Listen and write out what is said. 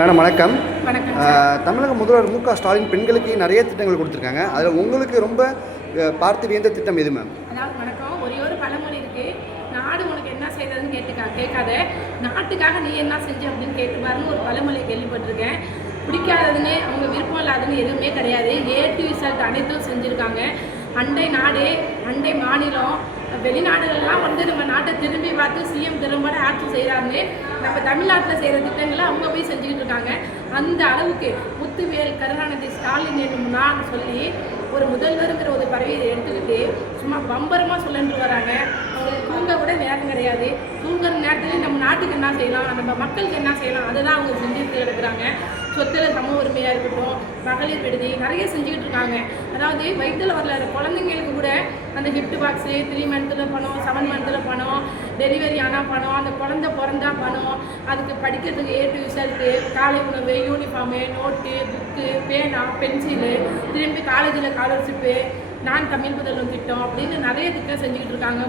Madam வணக்கம். வணக்கம். தமிழக முதல்வர் மு.க.ஸ்டாலின் பெண்களுக்கு நிறைய திட்டங்கள் கொடுத்துருக்காங்க. அதில் உங்களுக்கு ரொம்ப பார்த்து வியந்த திட்டம் எது மேம்? அதாவது வணக்கம், ஒரே ஒரு பழமொழி இருக்கு, நாடு உனக்கு என்ன செய்யறதுன்னு கேட்காத, நாட்டுக்காக நீ என்ன செஞ்ச அப்படின்னு கேட்டுப்பாருன்னு ஒரு பழமொழி கேள்விப்பட்டிருக்கேன். பிடிக்காததுன்னு அவங்க விருப்பம் இல்லாததுன்னு எதுவுமே கிடையாது. A to Z அனைத்தும் செஞ்சுருக்காங்க. அண்டை நாடு, அண்டை மாநிலம், வெளிநாடுகள்லாம் நம்ம நாட்டை திரும்பி பார்த்து சிஎம் திறம்பட ஆட்சி செய்கிறாருன்னு நம்ம தமிழ்நாட்டில் செய்கிற திட்டங்களை அவங்க போய் செஞ்சுக்கிட்டு இருக்காங்க. அந்த அளவுக்கு முத்துவேல் கருணாநிதி ஸ்டாலின் என்னும்னா சொல்லி ஒரு முதல்வருங்கிற ஒரு பதவியை எடுத்துக்கிட்டு சும்மா பம்பரமாக சொல்லிட்டு வராங்க. அவங்களுக்கு தூங்க கூட நேரம் கிடையாது. தூங்குற நேரத்துலேயும் நம்ம நாட்டுக்கு என்ன செய்யலாம், நம்ம மக்களுக்கு என்ன செய்யலாம், அதை தான் அவங்க செஞ்சுட்டு இருக்கிறாங்க. சொத்தில் சம உரிமையாக இருக்கட்டும், மகளிர் விடுதி நிறைய செஞ்சுக்கிட்டு இருக்காங்க. அதாவது வயிற்றில் வரல குழந்தைங்களுக்கு கூட அந்த கிஃப்ட் பாக்ஸு, 3 மந்த்தில் பணம், 7 மந்த்தில் பணம், டெலிவரி ஆனால் பணம், அந்த குழந்தை பிறந்தா பணம், அதுக்கு படிக்கிறதுக்கு A to Z, காலை உணவு, யூனிஃபார்மு, நோட்டு, புக்கு, பேனா, பென்சிலு, திரும்பி காலேஜில் ஸ்காலர்ஷிப்பு, நான் தமிழ் புதல்வன் திட்டம் அப்படின்னு நிறைய திட்டம் செஞ்சுக்கிட்டு இருக்காங்க.